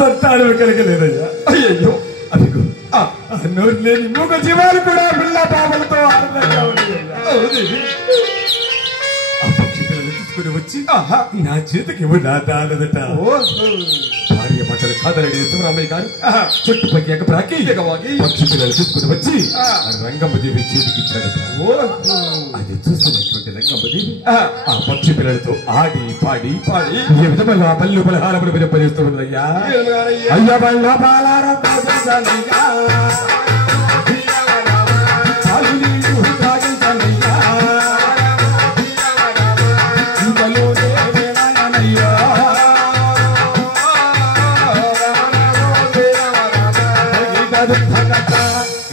సంతానం కలగలేదయ్యా. అయ్యో అదిగో నోరు లేని మూగ జీవాలు కూడా పిల్ల పాపలతో ఆనందంగా ఉన్నాయయ్యా. ఆ పక్షి పిల్లలు తీసుకుని వచ్చి నా చేతికి ఇవ్వదట. భార్య మాటలు కాదరడి శివరామయ్య గారు చుట్టుపక్కల ఎగబ్రాకి పక్షి పిల్లలు తీసుకుని వచ్చి రంగమ్మదేవి చేతికి ఇచ్చాడట. అది చూసినటువంటి రంగమ్మదేవి ఆ పక్షి పిల్లలతో ఆడి పాడి ఏ విధంగా పళ్ళు పలహారములు వినపరిస్తూ ఉన్నదయ్యా. అయ్య బళ్ళ పాలారం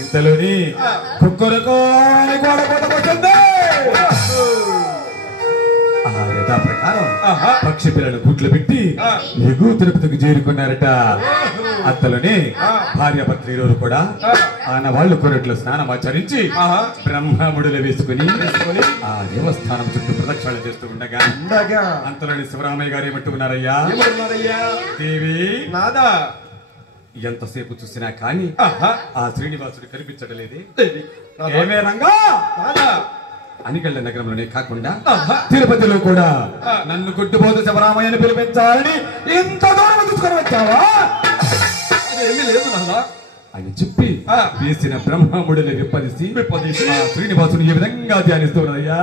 ఇంతలోని కుక్కరకో అని కూడా కొట్టకొచ్చింది. ఆ యథా ప్రకారం పక్షి పిల్లలు గుడ్లు పెట్టి ఎగువ తిరుపతికి చేరుకున్నారట. అంతలోనే భార్యాభర్తలు ఇరువురు కూడా ఆనవాళ్లు కొరట్లో స్నానం ఆచరించి బ్రహ్మముడులు వేసుకుని ఆ దేవస్థానం చుట్టూ ప్రదక్షిణలు చేస్తూ ఉండగా అంతలోని శివరామయ్య గారు ఏమంటున్నారయ్యా, దేవి నాదా ఎంతసేపు చూసినా కానీ ఆ శ్రీనివాసుడు కనిపించడం లేదే. ఏమే రంగా అనిగళ్ళ నగరంలోనే కాకుండా తిరుపతిలో కూడా నన్ను కొట్టుబోతు శివరామయ్యను పిలిపించాలని ఇంత దూరం తీసుకొని వచ్చావా? ఏమీ లేదు నాదా అని చెప్పి వేసిన బ్రహ్మముడిని విప్పదీసి శ్రీనివాసుని ఏ విధంగా ధ్యానిస్తున్నాయ్యా.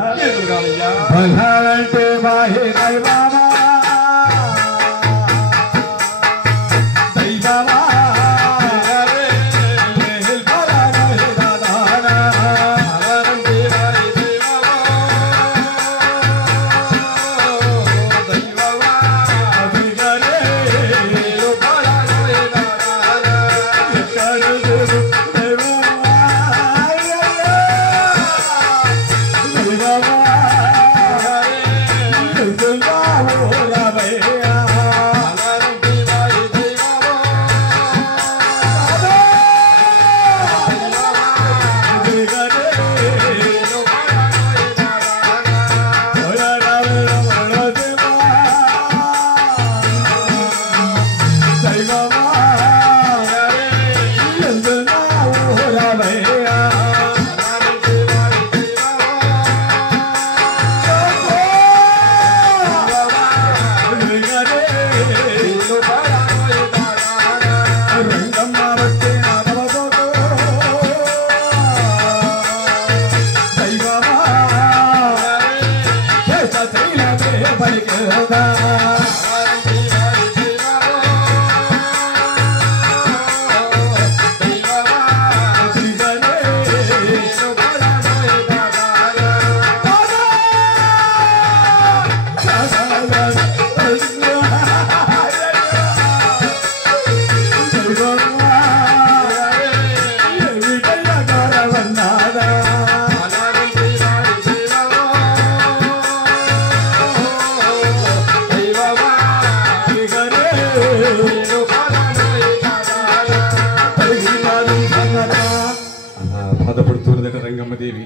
రంగమ్మదేవి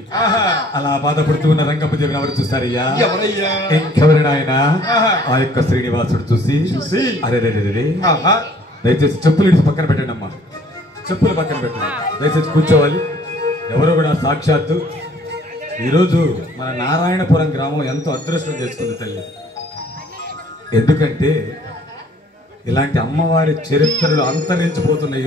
అలా బాధపడుతూ ఉన్న రంగమ్మదేవిని ఎవరు చూస్తారయ్యా? ఇంకెవరైనా ఆయన ఆ యొక్క శ్రీనివాసుడు చూసి అరే దయచేసి చెప్పులు ఇడిచి పక్కన పెట్టండి అమ్మా, చెప్పులు పక్కన పెట్టండి, దయచేసి కూర్చోవాలి. ఎవరు కూడా సాక్షాత్తు ఈరోజు మన నారాయణపురం గ్రామం ఎంతో అదృష్టం చేసుకుంది తల్లి. ఎందుకంటే ఇలాంటి అమ్మవారి చరిత్రలు అంతరించిపోతున్నాయి.